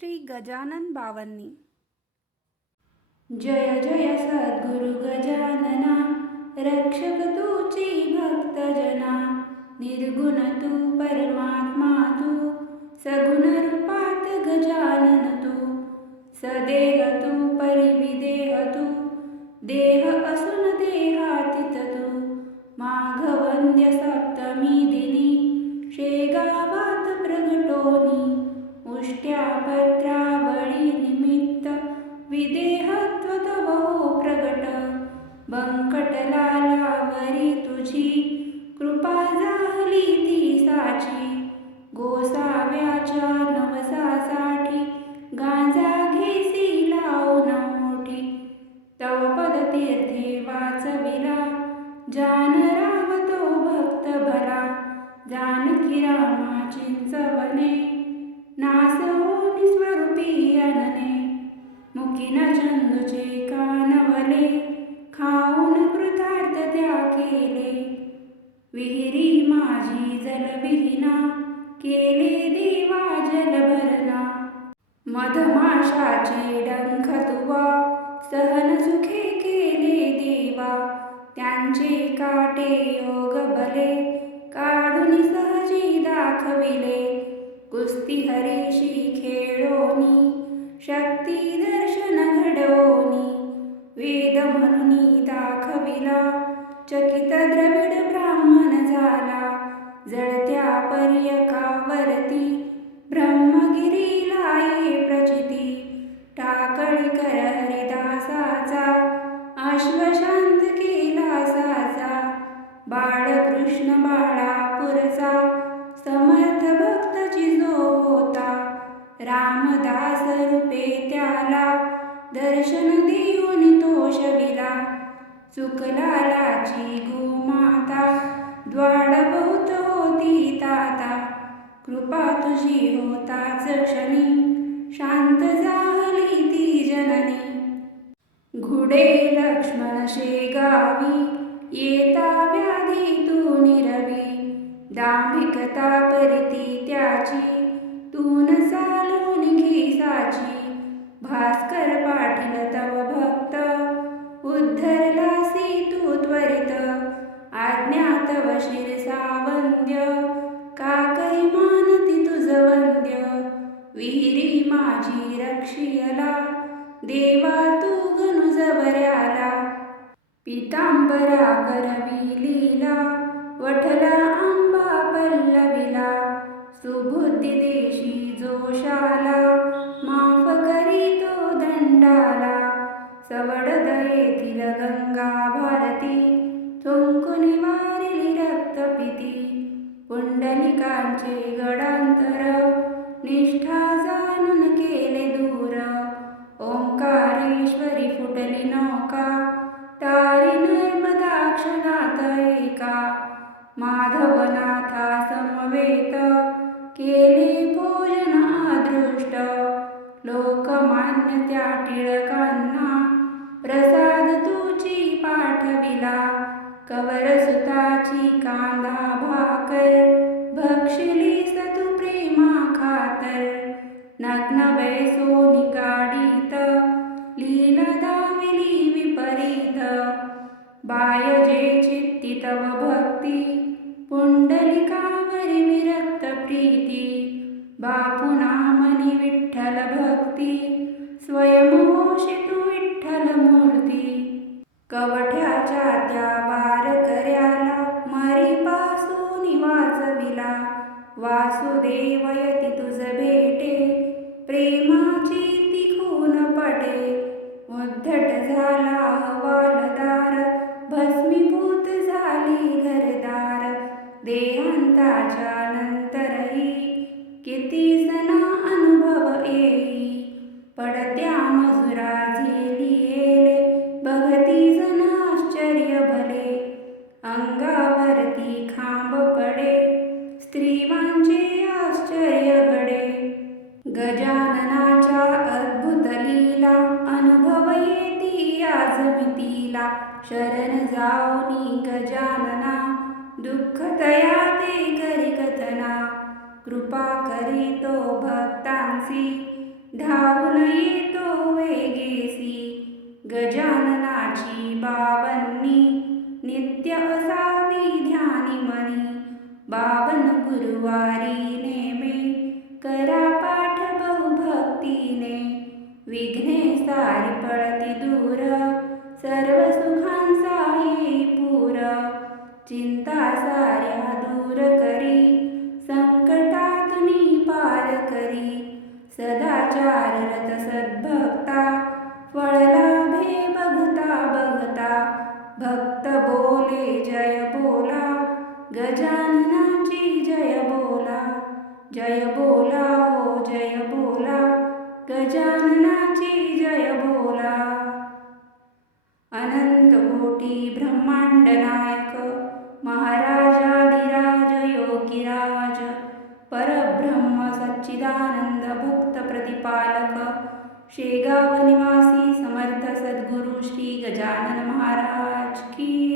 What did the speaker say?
श्री गजानन बावन्नी. जय जय सद्गुरु गजानना, रक्षक तूची भक्तजना. निर्गुण तू परमात्मा तू, सगुण रूपात गजानन तू. सदेह तू परिविदेह तू, देह असून देहातीत तू. माघवंद्य सप्तमी दिनी, शेगावात प्रगटोनी. उष्ट्या पत्रावळी निमित्त, विदेहत्व तव हो प्रगट. बंकटलालावरी तुझी, कृपा झाली ती साची. गोसाव्याच्या नवसासाठी, गांजा घेसी लावून मोठी. तव पदतीर्थे वाचविला, जान रावतो भक्त भला. जानकी रामा चिंचवने, नासवोनी स्वरूपी अनने. मुखीन चंदूचे कानवले, खाऊन कृतार्थ त्या केले. विहिरी माझी जलविहीना, केले देवा जलभरणा. मधमाशाचे डंख तुवा, सहन सुखे केले देवा. त्यांचे काटे योग बले, काढून सहजी दाखविले. कुस्ती हरीशी खेळोनी, शक्ती दर्शन घडवोनी. वेद म्हणून दाखविला, चकित द्रविड ब्राह्मण झाला. जळत्या पर्यकावरती, ब्रह्मगिरीला ये प्रचिती. टाकळी कर हरिदासाचा, अश्वशांत केला साचा. बाळकृष्ण बाळापूरचा, समर्थ भक्ताची जो होता. रामदास रूपे त्याला, दर्शन देऊन तोषविला. सुखलालाची गोमाता, द्वाड बहुत होती ताता. कृपा तुझी होताच क्षणी, शांत झाली ती जननी. घुडे लक्ष्मण शेगावी, येता व्याधी तू निरवी. दांभिकता परिती त्याची, तून चालून घिसाची. भास्कर पाटील तव भक्त, उद्धरलासी तू त्वरित. आज्ञा तव शिरसावंद्य, काकई मानती तुझ वंद्य. विहिरी माझी रक्षियला, देवा तू गणू जबऱ्याला. पितांबरा करवी लीला, वठला आंबा पल्लविला. सुबुद्धी देशी जोशाला, माफ करीतो दंडाला. सवड येथील गंगा भारती, थुंकुनी वारिली रक्तपिती. पुंडलिकांचे गडांतर, निष्ठा जाणून केले दूर. ओंकारेश्वरी फुटली नौका, तारी नर्मदाक्षणात एका. माधवनाथा समवेत, केले भोजन अदृष्ट. लोकमान्य त्या टिळकांना, प्रसाद तुझी पाठविला. कवरसुताची कांदा भाकर, भक्षिलीस तू प्रेमा खातर. नग्न बैसोनी गाडीत, लीला दाविली विपरीत. बायजे चित्ती तव भक्ती, पुंडलिकावरी विरक्त प्रीती. बापुना मनी विठ्ठल भक्ती, स्वयंहोशी तू विठ्ठल मूर्ती. कवठ्याच्या त्या वारकऱ्याला, मरीपासून वाचविला. वासुदेवयती तुझ भेटे, प्रेमाची तिखून पटे. उद्धट झाला हवालदार, भस्मीभूत झाली घरदार. देहांताच्या नंतरही, किती सणा अनुभव येई. पडत्या मजुरा झेली येले, बघती जण आश्चर्य भले. अंगावरती खांब पडे, स्त्रीवांचे आश्चर्य घडे. गजाननाच्या अद्भुत लीला, अनुभव येती आजमितीला. शरण जाऊनी गजानना, दुःख तया ते करी कथना. कृपा करीतो भक्तांसी, धावून येतो वेगेसी गजाननाची बावन्नी नित्य असावी ध्यानी मनी. 52 गुरुवारी नेमे करा पाठ बहुभक्तीने. विघ्ने सारी पळती दूर सर्व सुखांचा येई पूर. चिंता साऱ्या दूर करी संकटातुनी पार करी. सदाचार रत सद्भक्ता फळ लाभे बघता बघता. भक्त बोले जय बोला गजाननाची जय बोला. जय बोला हो जय बोला गजाननाची जय बोला. अनंत कोटी ब्रह्मांड नायक महाराजाधिराज योगीराज परब्रह्म सच्चिदानंद भक्त प्रतिपालक शेगाव निवासी समर्थ सद्गुरु श्री गजानन महाराज की